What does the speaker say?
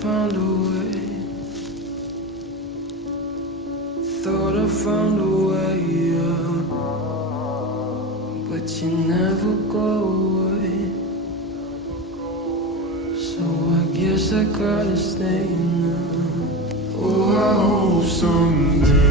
found a way. Thought I found a way, yeah. But you never go away. So I guess I gotta stay now. Oh, I hope someday